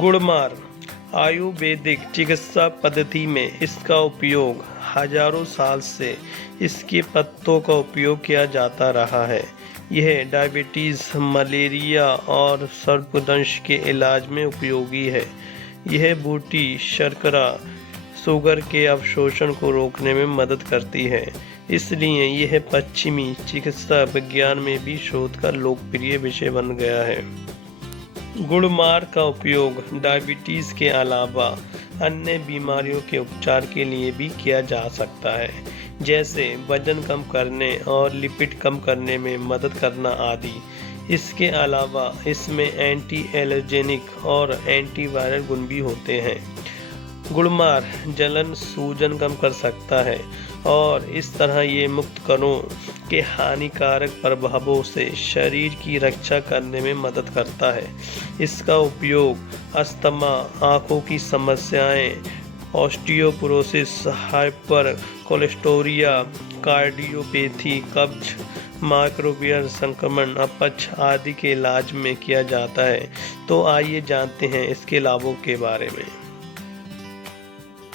गुड़मार आयुर्वेदिक चिकित्सा पद्धति में इसका उपयोग हजारों साल से इसके पत्तों का उपयोग किया जाता रहा है। यह डायबिटीज़, मलेरिया और सर्पदंश के इलाज में उपयोगी है। यह बूटी शर्करा शुगर के अवशोषण को रोकने में मदद करती है, इसलिए यह पश्चिमी चिकित्सा विज्ञान में भी शोध का लोकप्रिय विषय बन गया है। गुड़मार का उपयोग डायबिटीज़ के अलावा अन्य बीमारियों के उपचार के लिए भी किया जा सकता है, जैसे वजन कम करने और लिपिड कम करने में मदद करना आदि। इसके अलावा इसमें एंटी एलर्जेनिक और एंटीवायरल गुण भी होते हैं। गुड़मार जलन सूजन कम कर सकता है और इस तरह ये मुक्त कणों के हानिकारक प्रभावों से शरीर की रक्षा करने में मदद करता है। इसका उपयोग अस्थमा, आँखों की समस्याएं, ऑस्टियोपोरोसिस, हाइपर कोलेस्टोरिया, कार्डियोपैथी, कब्ज, माइक्रोबियल संक्रमण, अपच आदि के इलाज में किया जाता है। तो आइए जानते हैं इसके लाभों के बारे में।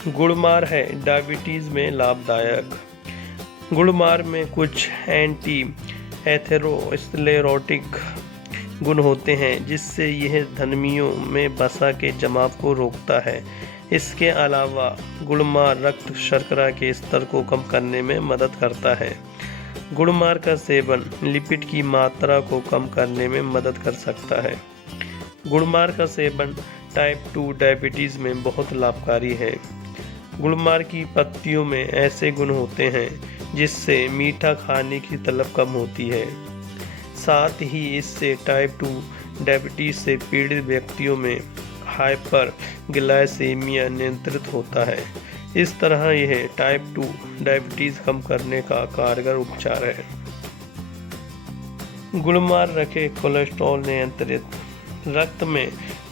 गुड़मार है डायबिटीज़ में लाभदायक। गुड़मार में कुछ एंटी एथेरोस्क्लेरोटिक गुण होते हैं, जिससे यह धमनियों में वसा के जमाव को रोकता है। इसके अलावा गुड़मार रक्त शर्करा के स्तर को कम करने में मदद करता है। गुड़मार का सेवन लिपिड की मात्रा को कम करने में मदद कर सकता है। गुड़मार का सेवन टाइप 2 डायबिटीज़ में बहुत लाभकारी है। गुड़मार की पत्तियों में ऐसे गुण होते हैं जिससे मीठा खाने की तलब कम होती है। साथ ही इससे टाइप 2 डायबिटीज़ से पीड़ित व्यक्तियों में हाइपर ग्लाइसेमिया नियंत्रित होता है। इस तरह यह टाइप 2 डायबिटीज़ कम करने का कारगर उपचार है। गुड़मार रखे कोलेस्ट्रॉल नियंत्रित। रक्त में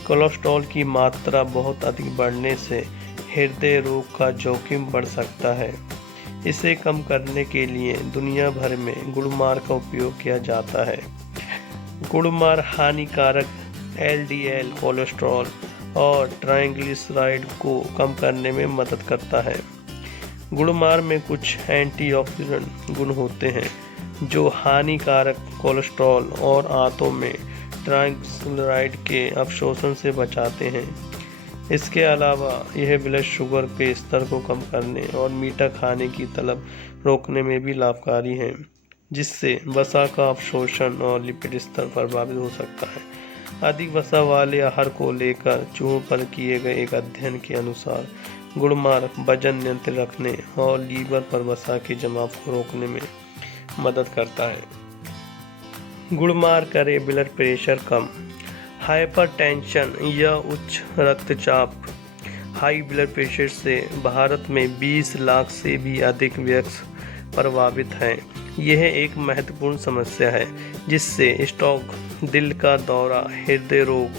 कोलेस्ट्रॉल की मात्रा बहुत अधिक बढ़ने से हृदय रोग का जोखिम बढ़ सकता है। इसे कम करने के लिए दुनिया भर में गुड़मार का उपयोग किया जाता है। गुड़मार हानिकारक एलडीएल कोलेस्ट्रॉल और ट्राइग्लिसराइड को कम करने में मदद करता है। गुड़मार में कुछ एंटीऑक्सीडेंट गुण होते हैं जो हानिकारक कोलेस्ट्रॉल और आंतों में ट्राइग्लिसराइड के अवशोषण से बचाते हैं। इसके अलावा यह ब्लड शुगर के स्तर को कम करने और मीठा खाने की तलब रोकने में भी लाभकारी है, जिससे वसा का अवशोषण और लिपिड स्तर प्रभावित हो सकता है। अधिक वसा वाले आहार को लेकर चूहों पर किए गए एक अध्ययन के अनुसार गुड़मार वजन नियंत्रित रखने और लीवर पर वसा के जमाव को रोकने में मदद करता है। गुड़मार करे ब्लड प्रेशर कम। हाइपरटेंशन या उच्च रक्तचाप, हाई ब्लड प्रेशर से भारत में 20 लाख से भी अधिक व्यक्ति प्रभावित हैं। यह एक महत्वपूर्ण समस्या है जिससे स्ट्रोक, दिल का दौरा, हृदय रोग,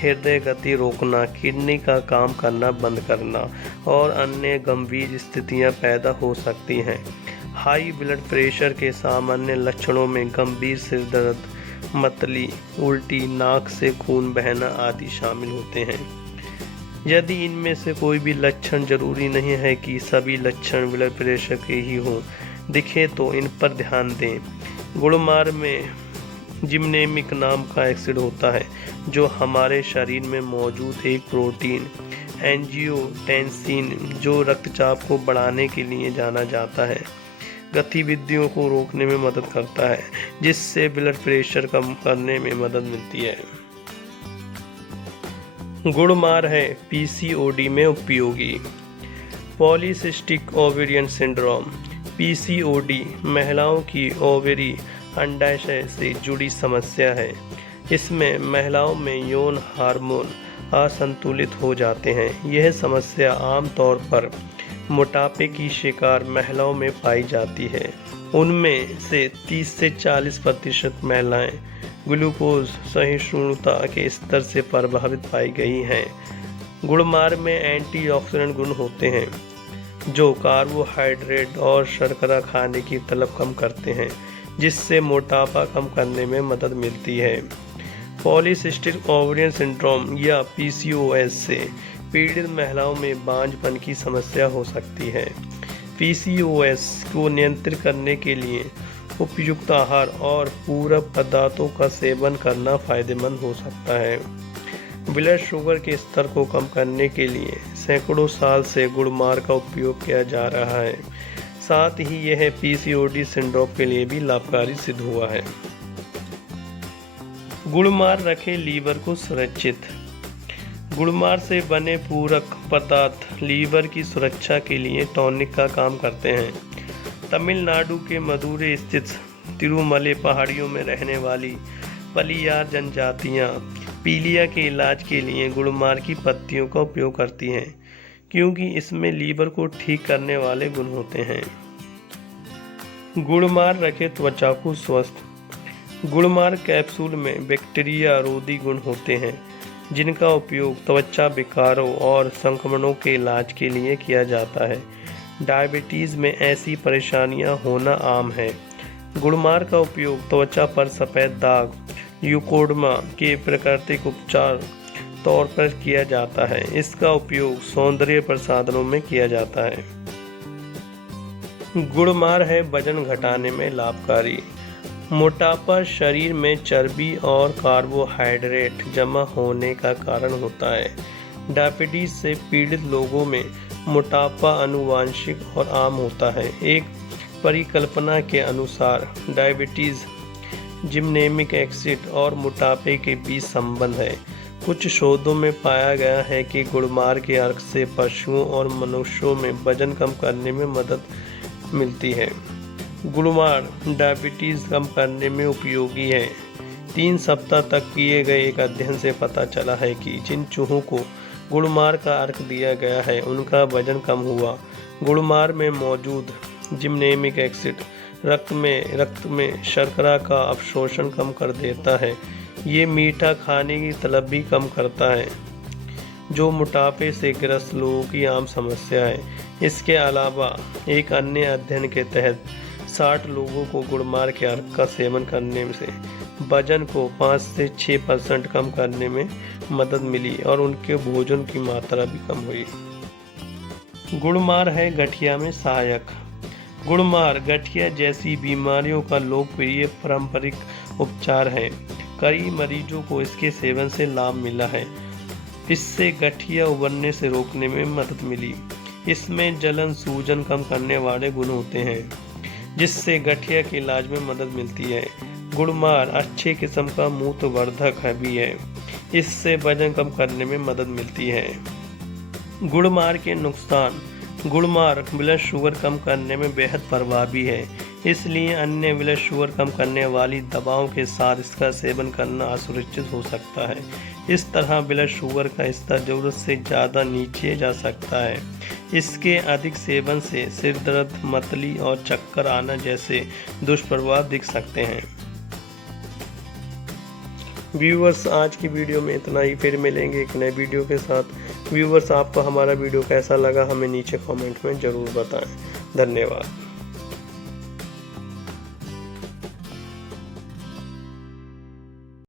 हृदय गति रोकना, किडनी का काम करना बंद करना और अन्य गंभीर स्थितियां पैदा हो सकती हैं। हाई ब्लड प्रेशर के सामान्य लक्षणों में गंभीर सिर दर्द, मतली, उल्टी, नाक से खून बहना आदि शामिल होते हैं। यदि इनमें से कोई भी लक्षण, जरूरी नहीं है कि सभी लक्षण ब्लड प्रेशर के ही हों, दिखे तो इन पर ध्यान दें। गुड़मार में जिम्नेमिक नाम का एसिड होता है जो हमारे शरीर में मौजूद एक प्रोटीन एंजियोटेंसिन, जो रक्तचाप को बढ़ाने के लिए जाना जाता है, गतिविधियों को रोकने में मदद करता है, जिससे ब्लड प्रेशर कम करने में मदद मिलती है। गुड़मार है पीसीओडी में उपयोगी। पॉलीसिस्टिक ओवेरियन सिंड्रोम, पीसीओडी महिलाओं की ओवेरी अंडाशय से जुड़ी समस्या है। इसमें महिलाओं में यौन हार्मोन असंतुलित हो जाते हैं। यह समस्या आमतौर पर मोटापे की शिकार महिलाओं में पाई जाती है। उनमें से 30 से 40% महिलाएं ग्लूकोज सहिष्णुता के स्तर से प्रभावित पाई गई हैं। गुड़मार में एंटीऑक्सीडेंट गुण होते हैं जो कार्बोहाइड्रेट और शर्करा खाने की तलब कम करते हैं, जिससे मोटापा कम करने में मदद मिलती है। पॉलीसिस्टिक ओवेरियन सिंड्रोम या PCOS से पीड़ित महिलाओं में बांझपन की समस्या हो सकती है। PCOS को नियंत्रित करने के लिए उपयुक्त आहार और पूरक पदार्थों का सेवन करना फायदेमंद हो सकता है। ब्लड शुगर के स्तर को कम करने के लिए सैकड़ों साल से गुड़मार का उपयोग किया जा रहा है। साथ ही यह PCOD सिंड्रोम के लिए भी लाभकारी सिद्ध हुआ है। गुड़मार रखे लीवर को सुरक्षित। गुड़मार से बने पूरक पदार्थ लीवर की सुरक्षा के लिए टॉनिक का काम करते हैं। तमिलनाडु के मदुरै स्थित तिरुमले पहाड़ियों में रहने वाली पलियार जनजातियां पीलिया के इलाज के लिए गुड़मार की पत्तियों का उपयोग करती हैं, क्योंकि इसमें लीवर को ठीक करने वाले गुण होते हैं। गुड़मार रखे त्वचा को स्वस्थ। गुड़मार कैप्सूल में बैक्टीरिया रोधी गुण होते हैं, जिनका उपयोग त्वचा विकारों और संक्रमणों के इलाज के लिए किया जाता है। डायबिटीज़ में ऐसी परेशानियां होना आम है। गुड़मार का उपयोग त्वचा पर सफ़ेद दाग, ल्यूकोडर्मा के प्राकृतिक उपचार तौर पर किया जाता है। इसका उपयोग सौंदर्य प्रसाधनों में किया जाता है। गुड़मार है वजन घटाने में लाभकारी। मोटापा शरीर में चर्बी और कार्बोहाइड्रेट जमा होने का कारण होता है। डायबिटीज से पीड़ित लोगों में मोटापा आनुवांशिक और आम होता है। एक परिकल्पना के अनुसार डायबिटीज जिमनेमिक एसिड और मोटापे के बीच संबंध है। कुछ शोधों में पाया गया है कि गुड़मार के अर्क से पशुओं और मनुष्यों में वजन कम करने में मदद मिलती है। गुड़मार डायबिटीज़ कम करने में उपयोगी है। 3 सप्ताह तक किए गए एक अध्ययन से पता चला है कि जिन चूहों को गुड़मार का अर्क दिया गया है उनका वजन कम हुआ। गुड़मार में मौजूद जिमनेमिक एसिड रक्त में शर्करा का अवशोषण कम कर देता है। ये मीठा खाने की तलब भी कम करता है, जो मोटापे से ग्रस्त लोगों की आम समस्या है। इसके अलावा एक अन्य अध्ययन के तहत 60 लोगों को गुड़मार के अर्क का सेवन करने से वजन को 5 से 6% कम करने में मदद मिली और उनके भोजन की मात्रा भी कम हुई। गुड़मार है गठिया में सहायक। गुड़मार गठिया जैसी बीमारियों का लोकप्रिय पारंपरिक उपचार है। कई मरीजों को इसके सेवन से लाभ मिला है। इससे गठिया उभरने से रोकने में मदद मिली। इसमें जलन सूजन कम करने वाले गुण होते हैं, जिससे गठिया के इलाज में मदद मिलती है। गुड़मार अच्छे किस्म का मूत्रवर्धक भी है। इससे वजन कम करने में मदद मिलती है। गुड़मार के नुकसान। गुड़मार ब्लड शुगर कम करने में बेहद प्रभावी है, इसलिए अन्य ब्लड शुगर कम करने वाली दवाओं के साथ इसका सेवन करना असुरक्षित हो सकता है। इस तरह ब्लड शुगर का स्तर ज़रूरत से ज़्यादा नीचे जा सकता है। इसके अधिक सेवन से सिर दर्द, मतली और चक्कर आना जैसे दुष्प्रभाव दिख सकते हैं। व्यूअर्स, आज की वीडियो में इतना ही। फिर मिलेंगे एक नए वीडियो के साथ। व्यूअर्स, आपको हमारा वीडियो कैसा लगा हमें नीचे कमेंट में ज़रूर बताएं। धन्यवाद।